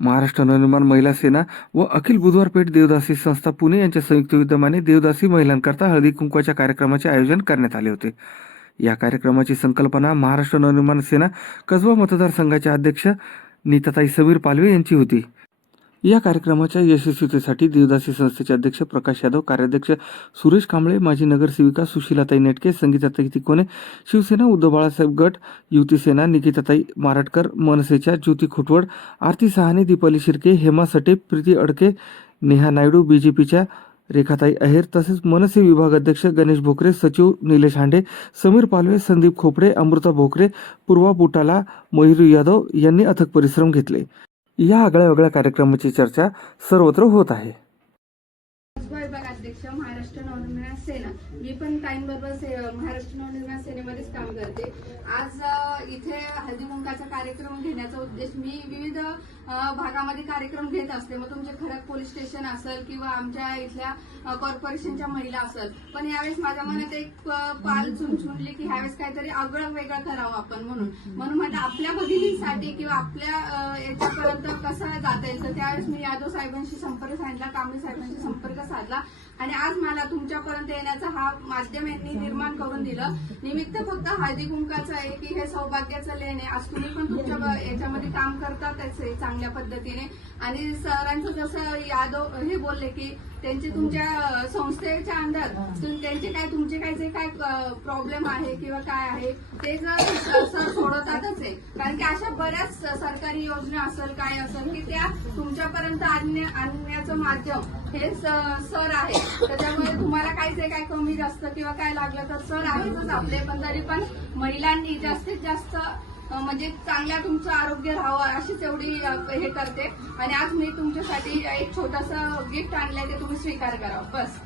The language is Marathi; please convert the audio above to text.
महाराष्ट्र नवनिर्माण महिला सेना व अखिल बुधवार पेठ देवदासी संस्था पुणे यांच्या संयुक्त विद्यमाने देवदासी महिलांकरता हळदी कुंकवाच्या कार्यक्रमाचे आयोजन करण्यात आले होते. या कार्यक्रमाची संकल्पना महाराष्ट्र नवनिर्माण सेना कसबा मतदारसंघाच्या अध्यक्ष नीताताई समीर पालवे यांची होती. या कार्यक्रमाच्या यशस्वीतेसाठी देवदासी संस्थेचे अध्यक्ष प्रकाश यादव कार्याध्यक्ष सुरेश कांबळे माजी नगरसेविका सुशीलाताई नेटके संगीताताई तिकोने शिवसेना उद्धव बाळासाहेब गट युती सेना निकिताताई माराटकर मनसेच्या ज्योती खुटवड आरती सहाने दीपाली शिर्के हेमा सटे प्रीती अडके नेहा नायडू बीजेपीच्या रेखाताई अहेर तसेच मनसे विभाग अध्यक्ष गणेश भोकरे सचिव निलेश हांडे समीर पालवे संदीप खोपडे अमृता भोकरे पूर्वा बुटाला मयुरी यादव यांनी अथक परिश्रम घेतले. या आगळ्या वेगळ्या कार्यक्रमाची चर्चा सर्वत्र होत आहे. निर्माण सेना मी पण टाइम बरोबर महाराष्ट्र नवनिर्माण सेनेमध्येच काम करते. आज इथे हळदी कार्यक्रम घेण्याचा उद्देश मी विविध भागामध्ये कार्यक्रम घेत असते. मग तुमचे खडक पोलीस स्टेशन असेल किंवा आमच्या इथल्या कॉर्पोरेशनच्या महिला असेल. पण यावेळेस माझ्या मनात एक पाल चुनचुनली की ह्यावेळेस काहीतरी आगळं वेगळं करावं आपण म्हणून. म्हणून म्हटलं आपल्या भगिनींसाठी किंवा आपल्या याच्यापर्यंत कसं जाता येईल तर त्यावेळेस मी यादव साहेबांशी संपर्क साधला कांबळे साहेबांशी संपर्क साधला. आणि आज मला तुमच्यापर्यंत येण्याचा हा माध्यम यांनी निर्माण करून दिलं. निमित्त फक्त हळदी कुंकाचं आहे की हे सौभाग्याचं लेण आहे. आज तुम्ही पण तुमच्या याच्यामध्ये काम करतातच आहे चांगल्या पद्धतीने. आणि सरांचं जसं यादव हे बोलले की त्यांचे तुमच्या संस्थेच्या अंदर त्यांचे काय तुमचे काय जे काय प्रॉब्लेम आहे किंवा काय आहे ते जर सर सोडवतातच आहे. कारण की अशा बऱ्याच सरकारी योजना असेल काय असेल की त्या तुमच्यापर्यंत आणण्या- आणण्याचं माध्यम हे स- सर आहे त्याच्यामुळे तुम्हाला काहीच काय कमी जास्त किंवा काय लागलं तर सर आहेतच आपले. पण तरी पण महिलांनी जास्तीत जास्त म्हणजे चांगल्या तुमचं आरोग्य राहावं अशीच एवढी हे करते. आणि आज मी तुमच्यासाठी एक छोटंसं गिफ्ट आणलंय ते तुम्ही स्वीकार करा. बस.